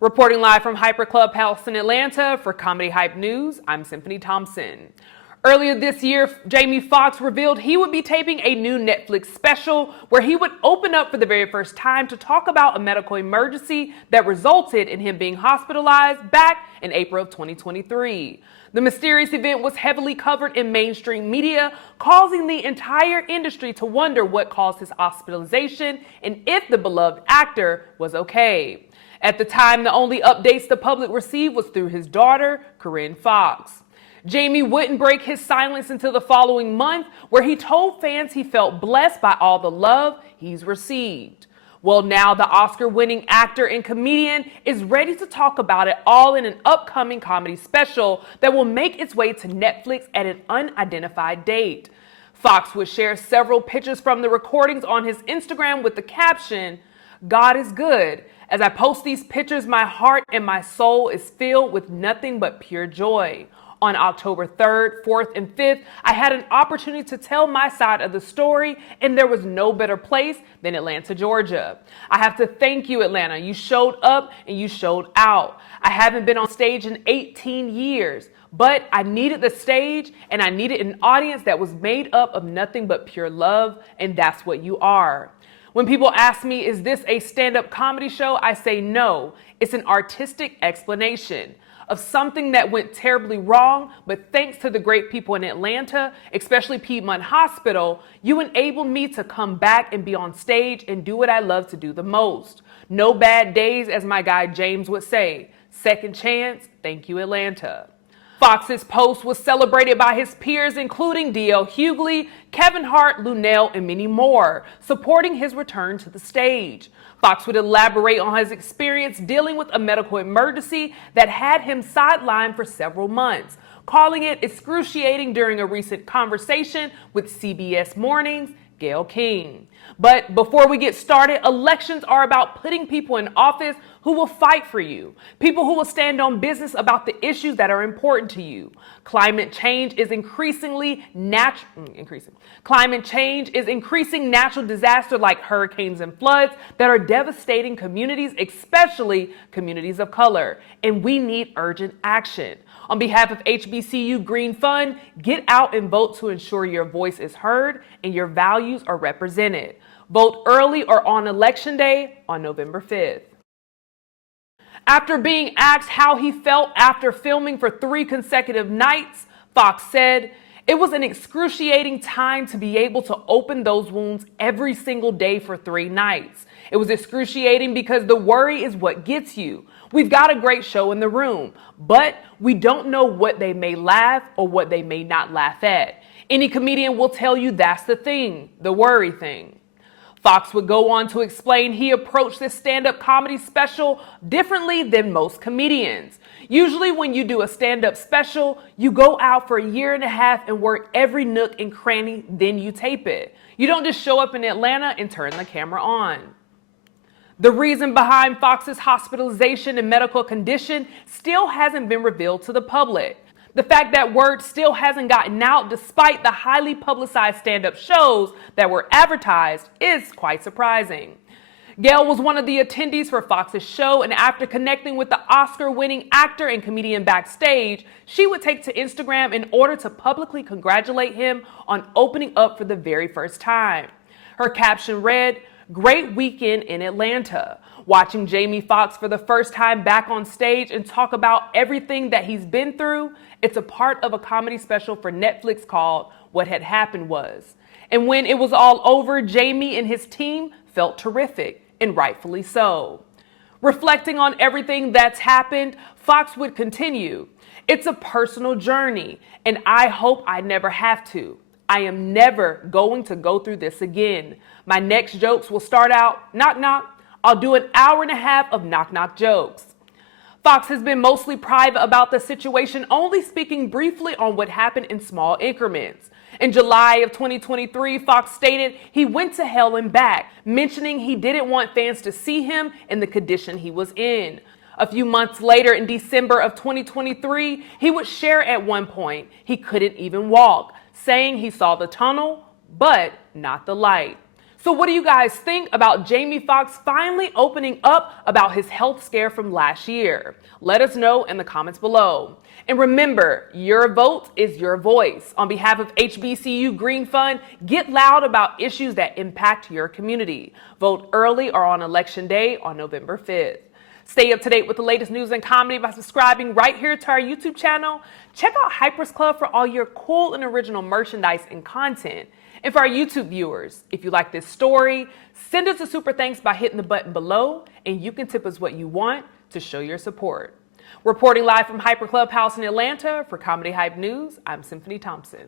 Reporting live from Hyper Clubhouse in Atlanta for Comedy Hype News, I'm Symphony Thompson. Earlier this year, Jamie Foxx revealed he would be taping a new Netflix special where he would open up for the very first time to talk about a medical emergency that resulted in him being hospitalized back in April of 2023. The mysterious event was heavily covered in mainstream media, causing the entire industry to wonder what caused his hospitalization and if the beloved actor was okay. At the time, the only updates the public received was through his daughter, Corinne Foxx. Jamie wouldn't break his silence until the following month, where he told fans he felt blessed by all the love he's received. Well, now the Oscar-winning actor and comedian is ready to talk about it all in an upcoming comedy special that will make its way to Netflix at an unidentified date. Foxx would share several pictures from the recordings on his Instagram with the caption, "God is good. As I post these pictures, my heart and my soul is filled with nothing but pure joy. On October 3rd, 4th, and 5th, I had an opportunity to tell my side of the story, and there was no better place than Atlanta, Georgia. I have to thank you, Atlanta. You showed up and you showed out. I haven't been on stage in 18 years, but I needed the stage, and I needed an audience that was made up of nothing but pure love, and that's what you are. When people ask me, is this a stand-up comedy show? I say no. It's an artistic explanation of something that went terribly wrong, but thanks to the great people in Atlanta, especially Piedmont Hospital, you enabled me to come back and be on stage and do what I love to do the most. No bad days, as my guy James would say. Second chance, thank you, Atlanta." Foxx's post was celebrated by his peers, including D.L. Hughley, Kevin Hart, Lunel, and many more, supporting his return to the stage. Foxx would elaborate on his experience dealing with a medical emergency that had him sidelined for several months, calling it excruciating during a recent conversation with CBS Morning's Gayle King. But before we get started, elections are about putting people in office who will fight for you, people who will stand on business about the issues that are important to you. Climate change is increasing natural disasters like hurricanes and floods that are devastating communities, especially communities of color, and we need urgent action. On behalf of HBCU Green Fund, get out and vote to ensure your voice is heard and your values are represented. Vote early or on Election Day on November 5th. After being asked how he felt after filming for 3 consecutive nights, Foxx said, "It was an excruciating time to be able to open those wounds every single day for 3 nights. It was excruciating because the worry is what gets you. We've got a great show in the room, but we don't know what they may laugh or what they may not laugh at. Any comedian will tell you that's the thing, the worry thing." Foxx would go on to explain he approached this stand-up comedy special differently than most comedians. Usually when you do a stand-up special, you go out for a year and a half and work every nook and cranny, then you tape it. You don't just show up in Atlanta and turn the camera on. The reason behind Foxx's hospitalization and medical condition still hasn't been revealed to the public. The fact that word still hasn't gotten out despite the highly publicized stand-up shows that were advertised is quite surprising. Gayle was one of the attendees for Foxx's show, and after connecting with the Oscar-winning actor and comedian backstage, she would take to Instagram in order to publicly congratulate him on opening up for the very first time. Her caption read, "Great weekend in Atlanta. Watching Jamie Foxx for the first time back on stage and talk about everything that he's been through, it's a part of a comedy special for Netflix called What Had Happened Was. And when it was all over, Jamie and his team felt terrific, and rightfully so." Reflecting on everything that's happened, Foxx would continue, "It's a personal journey, and I hope I never have to. I am never going to go through this again. My next jokes will start out, knock, knock. I'll do an hour and a half of knock, knock jokes." Foxx has been mostly private about the situation, only speaking briefly on what happened in small increments. In July of 2023, Foxx stated he went to hell and back, mentioning he didn't want fans to see him in the condition he was in. A few months later, in December of 2023, he would share at one point he couldn't even walk, saying he saw the tunnel, but not the light. So what do you guys think about Jamie Foxx finally opening up about his health scare from last year? Let us know in the comments below. And remember, your vote is your voice. On behalf of HBCU Green Fund, get loud about issues that impact your community. Vote early or on Election Day on November 5th. Stay up to date with the latest news and comedy by subscribing right here to our YouTube channel. Check out Hypers Club for all your cool and original merchandise and content. And for our YouTube viewers, if you like this story, send us a super thanks by hitting the button below, and you can tip us what you want to show your support. Reporting live from Hyper Clubhouse in Atlanta for Comedy Hype News, I'm Symphony Thompson.